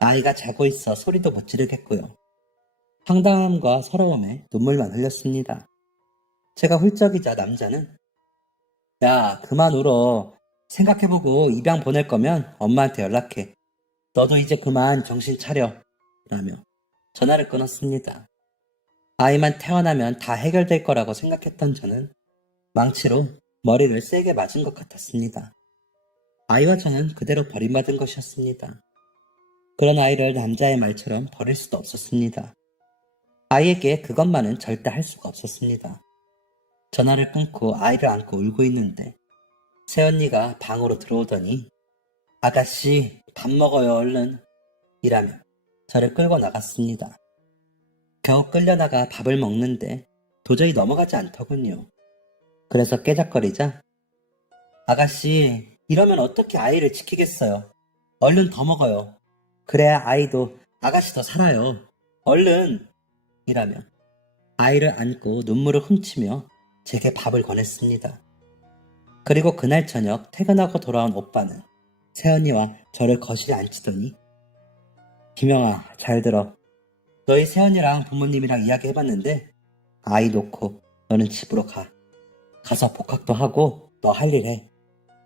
아이가 자고 있어 소리도 못 지르겠고요. 황당함과 서러움에 눈물만 흘렸습니다. 제가 훌쩍이자 남자는 야 그만 울어. 생각해보고 입양 보낼 거면 엄마한테 연락해. 너도 이제 그만 정신 차려. 라며 전화를 끊었습니다. 아이만 태어나면 다 해결될 거라고 생각했던 저는 망치로 머리를 세게 맞은 것 같았습니다. 아이와 저는 그대로 버림받은 것이었습니다. 그런 아이를 남자의 말처럼 버릴 수도 없었습니다. 아이에게 그것만은 절대 할 수가 없었습니다. 전화를 끊고 아이를 안고 울고 있는데 새언니가 방으로 들어오더니 아가씨 밥 먹어요 얼른 이라며 저를 끌고 나갔습니다. 겨우 끌려나가 밥을 먹는데 도저히 넘어가지 않더군요. 그래서 깨작거리자 아가씨 이러면 어떻게 아이를 지키겠어요. 얼른 더 먹어요. 그래야 아이도 아가씨도 살아요. 얼른 이라며 아이를 안고 눈물을 훔치며 제게 밥을 권했습니다. 그리고 그날 저녁 퇴근하고 돌아온 오빠는 새언니와 저를 거실에 앉히더니 김영아 잘 들어. 너희 새언니랑 부모님이랑 이야기해봤는데 아이 놓고 너는 집으로 가. 가서 복학도 하고 너 할 일 해.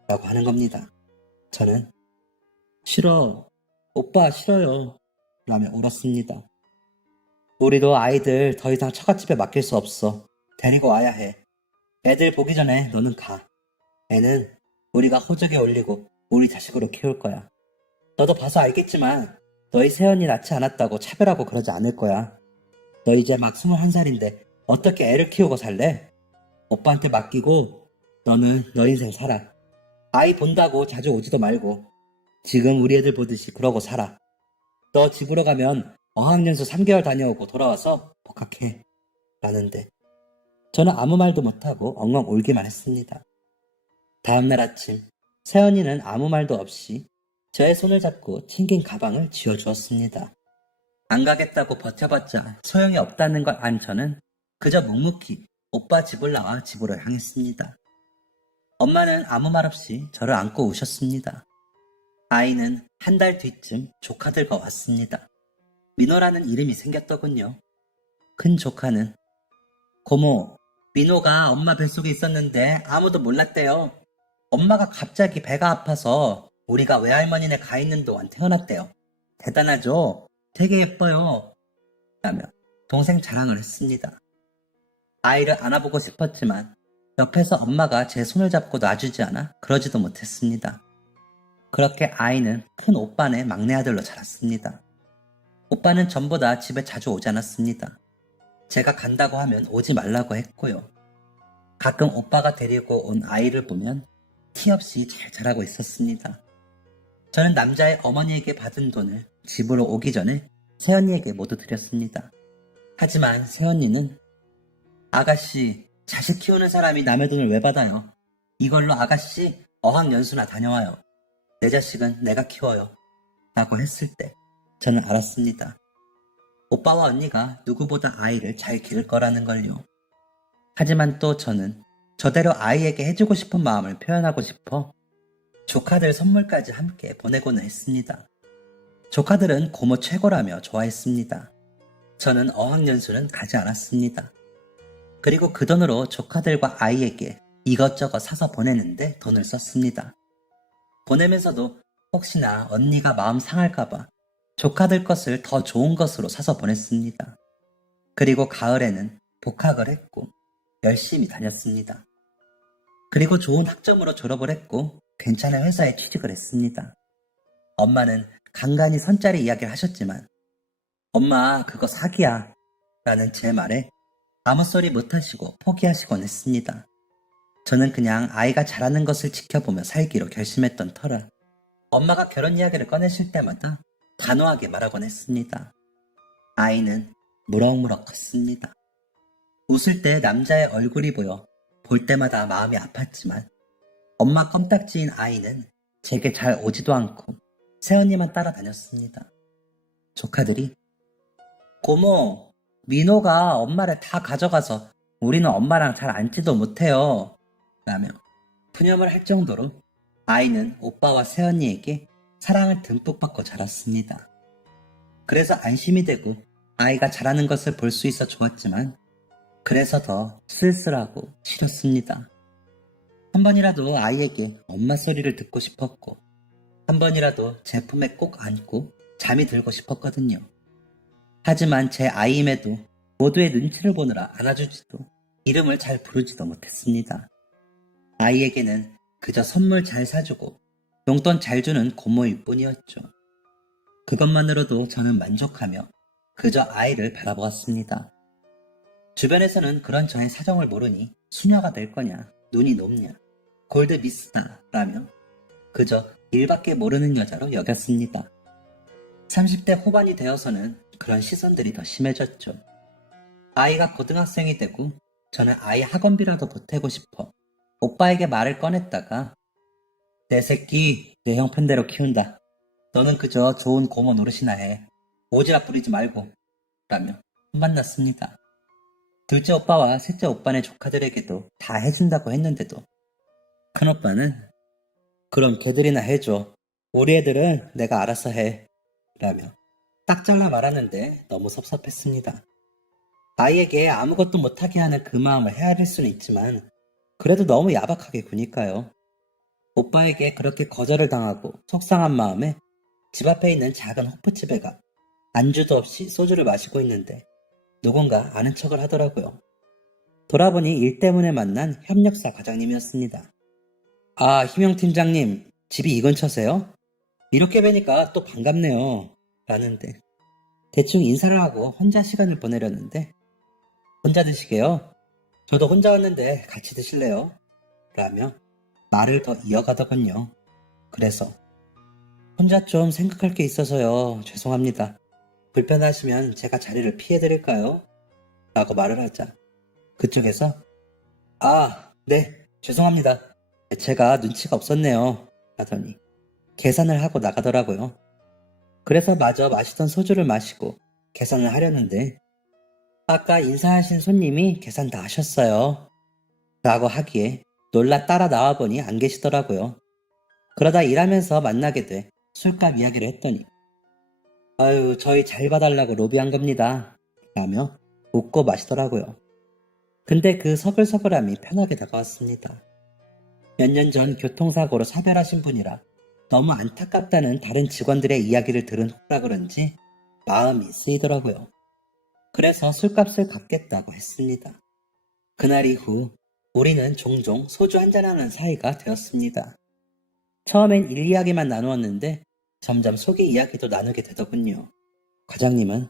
라고 하는 겁니다. 저는 싫어. 오빠 싫어요. 라며 울었습니다. 우리도 아이들 더 이상 처갓집에 맡길 수 없어. 데리고 와야 해. 애들 보기 전에 너는 가. 애는 우리가 호적에 올리고 우리 자식으로 키울 거야. 너도 봐서 알겠지만 너희 새언니 낳지 않았다고 차별하고 그러지 않을 거야. 너 이제 막 21살인데 어떻게 애를 키우고 살래? 오빠한테 맡기고 너는 너 인생 살아. 아이 본다고 자주 오지도 말고 지금 우리 애들 보듯이 그러고 살아. 너 집으로 가면 어학연수 3개월 다녀오고 돌아와서 복학해. 라는데 저는 아무 말도 못하고 엉엉 울기만 했습니다. 다음날 아침 새언니는 아무 말도 없이 저의 손을 잡고 튕긴 가방을 쥐어주었습니다. 안 가겠다고 버텨봤자 소용이 없다는 걸 안 저는 그저 묵묵히 오빠 집을 나와 집으로 향했습니다. 엄마는 아무 말 없이 저를 안고 우셨습니다. 아이는 한 달 뒤쯤 조카들과 왔습니다. 민호라는 이름이 생겼더군요. 큰 조카는 고모, 민호가 엄마 뱃속에 있었는데 아무도 몰랐대요. 엄마가 갑자기 배가 아파서 우리가 외할머니네 가 있는 동안 태어났대요. 대단하죠? 되게 예뻐요. 라며 동생 자랑을 했습니다. 아이를 안아보고 싶었지만 옆에서 엄마가 제 손을 잡고 놔주지 않아 그러지도 못했습니다. 그렇게 아이는 큰 오빠네 막내 아들로 자랐습니다. 오빠는 전보다 집에 자주 오지 않았습니다. 제가 간다고 하면 오지 말라고 했고요. 가끔 오빠가 데리고 온 아이를 보면 티 없이 잘 자라고 있었습니다. 저는 남자의 어머니에게 받은 돈을 집으로 오기 전에 새언니에게 모두 드렸습니다. 하지만 새언니는 아가씨, 자식 키우는 사람이 남의 돈을 왜 받아요? 이걸로 아가씨 어학연수나 다녀와요. 내 자식은 내가 키워요. 라고 했을 때 저는 알았습니다. 오빠와 언니가 누구보다 아이를 잘 기를 거라는 걸요. 하지만 또 저는 저대로 아이에게 해주고 싶은 마음을 표현하고 싶어 조카들 선물까지 함께 보내고는 했습니다. 조카들은 고모 최고라며 좋아했습니다. 저는 어학연수는 가지 않았습니다. 그리고 그 돈으로 조카들과 아이에게 이것저것 사서 보내는데 돈을 썼습니다. 보내면서도 혹시나 언니가 마음 상할까봐 조카들 것을 더 좋은 것으로 사서 보냈습니다. 그리고 가을에는 복학을 했고 열심히 다녔습니다. 그리고 좋은 학점으로 졸업을 했고 괜찮은 회사에 취직을 했습니다. 엄마는 간간히 선짜리 이야기를 하셨지만 엄마 그거 사기야 라는 제 말에 아무 소리 못하시고 포기하시곤 했습니다. 저는 그냥 아이가 자라는 것을 지켜보며 살기로 결심했던 터라 엄마가 결혼 이야기를 꺼내실 때마다 단호하게 말하곤 했습니다. 아이는 무럭무럭 컸습니다. 웃을 때 남자의 얼굴이 보여 볼 때마다 마음이 아팠지만 엄마 껌딱지인 아이는 제게 잘 오지도 않고 새언니만 따라다녔습니다. 조카들이 고모, 민호가 엄마를 다 가져가서 우리는 엄마랑 잘 앉지도 못해요 라며 푸념을 할 정도로 아이는 오빠와 새언니에게 사랑을 듬뿍 받고 자랐습니다. 그래서 안심이 되고 아이가 자라는 것을 볼 수 있어 좋았지만 그래서 더 쓸쓸하고 싫었습니다. 한 번이라도 아이에게 엄마 소리를 듣고 싶었고 한 번이라도 제 품에 꼭 안고 잠이 들고 싶었거든요. 하지만 제 아이임에도 모두의 눈치를 보느라 안아주지도 이름을 잘 부르지도 못했습니다. 아이에게는 그저 선물 잘 사주고 용돈 잘 주는 고모일 뿐이었죠. 그것만으로도 저는 만족하며 그저 아이를 바라보았습니다. 주변에서는 그런 저의 사정을 모르니 수녀가 될 거냐, 눈이 높냐, 골드 미스다 라며 그저 일밖에 모르는 여자로 여겼습니다. 30대 후반이 되어서는 그런 시선들이 더 심해졌죠. 아이가 고등학생이 되고 저는 아이 학원비라도 보태고 싶어 오빠에게 말을 꺼냈다가 내 새끼 내 형편대로 키운다. 너는 그저 좋은 고모 노릇이나 해. 오지랖 부리지 말고 라며 혼만났습니다. 둘째 오빠와 셋째 오빠네 조카들에게도 다 해준다고 했는데도 큰오빠는 그럼 걔들이나 해줘. 우리 애들은 내가 알아서 해 라며 딱 잘라 말하는데 너무 섭섭했습니다. 아이에게 아무것도 못하게 하는 그 마음을 헤아릴 수는 있지만 그래도 너무 야박하게 구니까요. 오빠에게 그렇게 거절을 당하고 속상한 마음에 집 앞에 있는 작은 호프집에 가 안주도 없이 소주를 마시고 있는데 누군가 아는 척을 하더라고요. 돌아보니 일 때문에 만난 협력사 과장님이었습니다. 아, 희명 팀장님, 집이 이 근처세요? 이렇게 뵈니까 또 반갑네요. 라는데 대충 인사를 하고 혼자 시간을 보내려는데 혼자 드시게요? 저도 혼자 왔는데 같이 드실래요? 라며 말을 더 이어가더군요. 그래서 혼자 좀 생각할 게 있어서요. 죄송합니다. 불편하시면 제가 자리를 피해드릴까요? 라고 말을 하자 그쪽에서 아, 네, 죄송합니다. 제가 눈치가 없었네요. 라더니 계산을 하고 나가더라고요. 그래서 마저 마시던 소주를 마시고 계산을 하려는데 아까 인사하신 손님이 계산 다 하셨어요. 라고 하기에 놀라 따라 나와보니 안 계시더라고요. 그러다 일하면서 만나게 돼 술값 이야기를 했더니 아유, 저희 잘 봐달라고 로비한 겁니다. 라며 웃고 마시더라고요. 근데 그 서글서글함이 편하게 다가왔습니다. 몇 년 전 교통사고로 사별하신 분이라 너무 안타깝다는 다른 직원들의 이야기를 들은 후라 그런지 마음이 쓰이더라고요. 그래서 술값을 갚겠다고 했습니다. 그날 이후 우리는 종종 소주 한잔하는 사이가 되었습니다. 처음엔 일 이야기만 나누었는데 점점 속의 이야기도 나누게 되더군요. 과장님은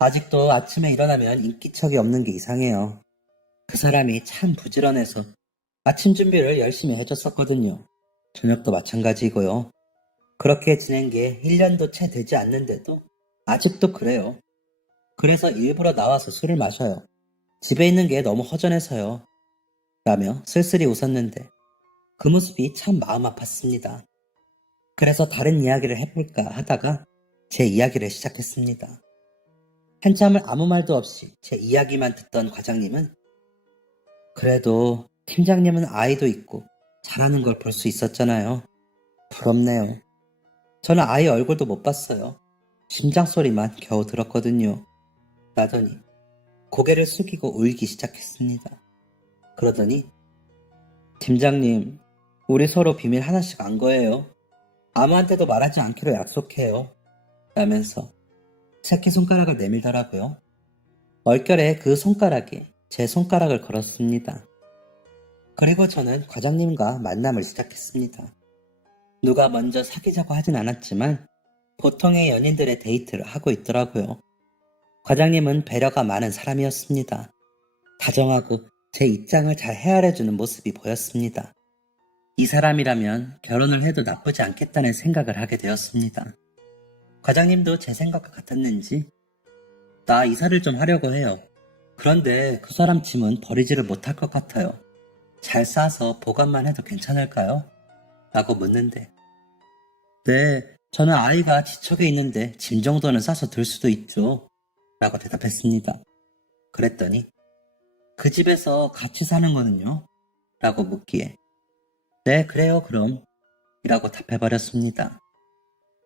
아직도 아침에 일어나면 인기척이 없는 게 이상해요. 그 사람이 참 부지런해서 아침 준비를 열심히 해줬었거든요. 저녁도 마찬가지고요. 그렇게 지낸 게 1년도 채 되지 않는데도 아직도 그래요. 그래서 일부러 나와서 술을 마셔요. 집에 있는 게 너무 허전해서요. 라며 쓸쓸히 웃었는데 그 모습이 참 마음 아팠습니다. 그래서 다른 이야기를 해볼까 하다가 제 이야기를 시작했습니다. 한참을 아무 말도 없이 제 이야기만 듣던 과장님은 그래도 팀장님은 아이도 있고 잘하는 걸 볼 수 있었잖아요. 부럽네요. 저는 아이 얼굴도 못 봤어요. 심장 소리만 겨우 들었거든요. 라더니 고개를 숙이고 울기 시작했습니다. 그러더니 팀장님, 우리 서로 비밀 하나씩 안 거예요. 아무한테도 말하지 않기로 약속해요. 라면서 새끼손가락을 내밀더라고요. 얼결에 그 손가락에 제 손가락을 걸었습니다. 그리고 저는 과장님과 만남을 시작했습니다. 누가 먼저 사귀자고 하진 않았지만 보통의 연인들의 데이트를 하고 있더라고요. 과장님은 배려가 많은 사람이었습니다. 다정하고 제 입장을 잘 헤아려주는 모습이 보였습니다. 이 사람이라면 결혼을 해도 나쁘지 않겠다는 생각을 하게 되었습니다. 과장님도 제 생각과 같았는지 나 이사를 좀 하려고 해요. 그런데 그 사람 짐은 버리지를 못할 것 같아요. 잘 싸서 보관만 해도 괜찮을까요? 라고 묻는데 네, 저는 아이가 지척에 있는데 짐 정도는 싸서 들 수도 있죠. 라고 대답했습니다. 그랬더니 그 집에서 같이 사는 거는요? 라고 묻기에 네, 그래요, 그럼. 이라고 답해버렸습니다.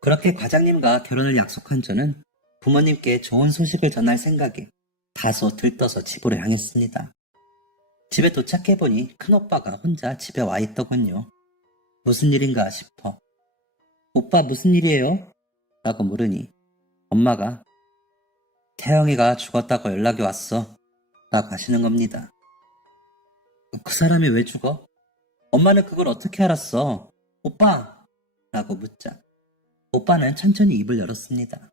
그렇게 과장님과 결혼을 약속한 저는 부모님께 좋은 소식을 전할 생각에 다소 들떠서 집으로 향했습니다. 집에 도착해보니 큰오빠가 혼자 집에 와 있더군요. 무슨 일인가 싶어. 오빠 무슨 일이에요? 라고 물으니 엄마가 태영이가 죽었다고 연락이 왔어. 라고 하시는 겁니다. 그 사람이 왜 죽어? 엄마는 그걸 어떻게 알았어? 오빠! 라고 묻자 오빠는 천천히 입을 열었습니다.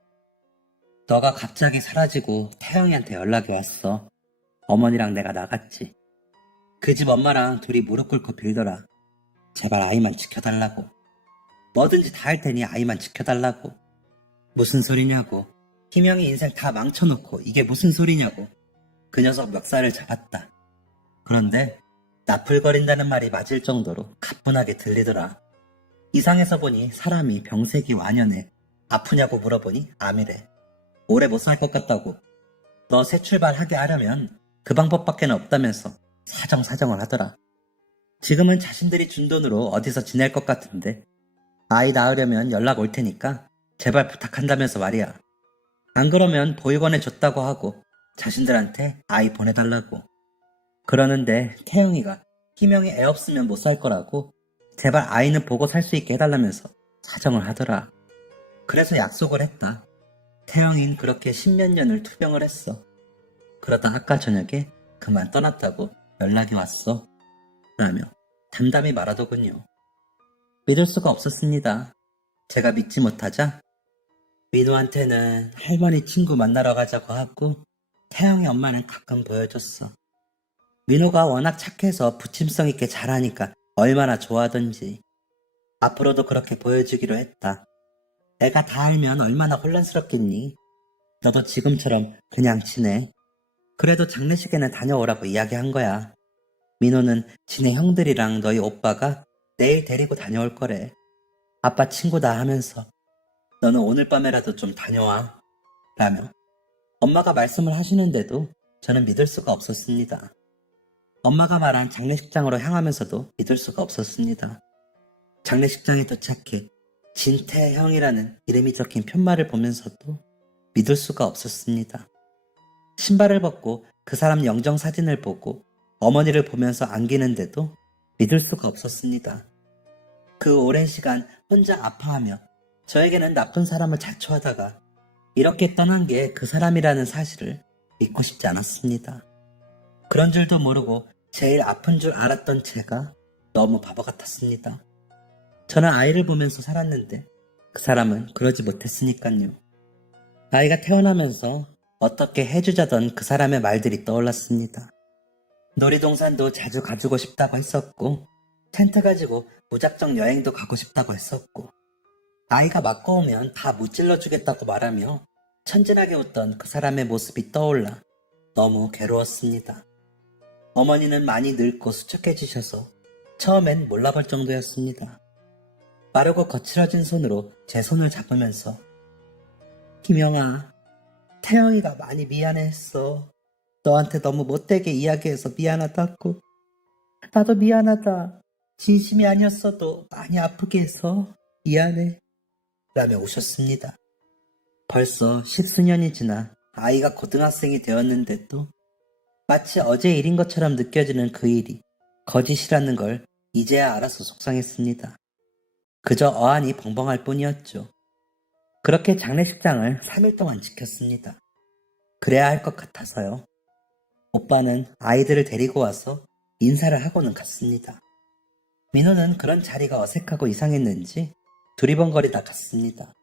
너가 갑자기 사라지고 태영이한테 연락이 왔어. 어머니랑 내가 나갔지. 그 집 엄마랑 둘이 무릎 꿇고 빌더라. 제발 아이만 지켜달라고. 뭐든지 다 할 테니 아이만 지켜달라고. 무슨 소리냐고. 희명이 인생 다 망쳐놓고 이게 무슨 소리냐고. 그 녀석 멱살을 잡았다. 그런데 나풀거린다는 말이 맞을 정도로 가뿐하게 들리더라. 이상해서 보니 사람이 병색이 완연해. 아프냐고 물어보니 암이래. 오래 못 살 것 같다고. 너 새 출발하게 하려면 그 방법밖에 없다면서 사정사정을 하더라. 지금은 자신들이 준 돈으로 어디서 지낼 것 같은데 아이 낳으려면 연락 올 테니까 제발 부탁한다면서 말이야. 안 그러면 보육원에 줬다고 하고 자신들한테 아이 보내달라고. 그러는데 태영이가 희명이 애 없으면 못 살 거라고 제발 아이는 보고 살 수 있게 해달라면서 사정을 하더라. 그래서 약속을 했다. 태영이는 그렇게 십몇 년을 투병을 했어. 그러다 아까 저녁에 그만 떠났다고 연락이 왔어. 라며 담담히 말하더군요. 믿을 수가 없었습니다. 제가 믿지 못하자 민호한테는 할머니 친구 만나러 가자고 하고 태영이 엄마는 가끔 보여줬어. 민호가 워낙 착해서 부침성 있게 잘하니까 얼마나 좋아하던지. 앞으로도 그렇게 보여주기로 했다. 애가 다 알면 얼마나 혼란스럽겠니? 너도 지금처럼 그냥 지내. 그래도 장례식에는 다녀오라고 이야기한 거야. 민호는 지네 형들이랑 너희 오빠가 내일 데리고 다녀올 거래. 아빠 친구다 하면서 너는 오늘 밤에라도 좀 다녀와. 라며 엄마가 말씀을 하시는데도 저는 믿을 수가 없었습니다. 엄마가 말한 장례식장으로 향하면서도 믿을 수가 없었습니다. 장례식장에 도착해 진태형이라는 이름이 적힌 편말을 보면서도 믿을 수가 없었습니다. 신발을 벗고 그 사람 영정 사진을 보고 어머니를 보면서 안기는데도 믿을 수가 없었습니다. 그 오랜 시간 혼자 아파하며 저에게는 나쁜 사람을 자초하다가 이렇게 떠난 게 그 사람이라는 사실을 믿고 싶지 않았습니다. 그런 줄도 모르고 제일 아픈 줄 알았던 제가 너무 바보 같았습니다. 저는 아이를 보면서 살았는데 그 사람은 그러지 못했으니까요. 아이가 태어나면서 어떻게 해주자던 그 사람의 말들이 떠올랐습니다. 놀이동산도 자주 가주고 싶다고 했었고 텐트 가지고 무작정 여행도 가고 싶다고 했었고 아이가 맞고 오면 다 무찔러 주겠다고 말하며 천진하게 웃던 그 사람의 모습이 떠올라 너무 괴로웠습니다. 어머니는 많이 늙고 수척해지셔서 처음엔 몰라볼 정도였습니다. 마르고 거칠어진 손으로 제 손을 잡으면서 희명아, 태영이가 많이 미안해했어. 너한테 너무 못되게 이야기해서 미안하다고. 나도 미안하다. 진심이 아니었어도 많이 아프게 해서 미안해. 라며 우셨습니다. 벌써 10수년이 지나 아이가 고등학생이 되었는데도 마치 어제 일인 것처럼 느껴지는 그 일이 거짓이라는 걸 이제야 알아서 속상했습니다. 그저 어안이 벙벙할 뿐이었죠. 그렇게 장례식장을 3일 동안 지켰습니다. 그래야 할 것 같아서요. 오빠는 아이들을 데리고 와서 인사를 하고는 갔습니다. 민호는 그런 자리가 어색하고 이상했는지 두리번거리다 갔습니다.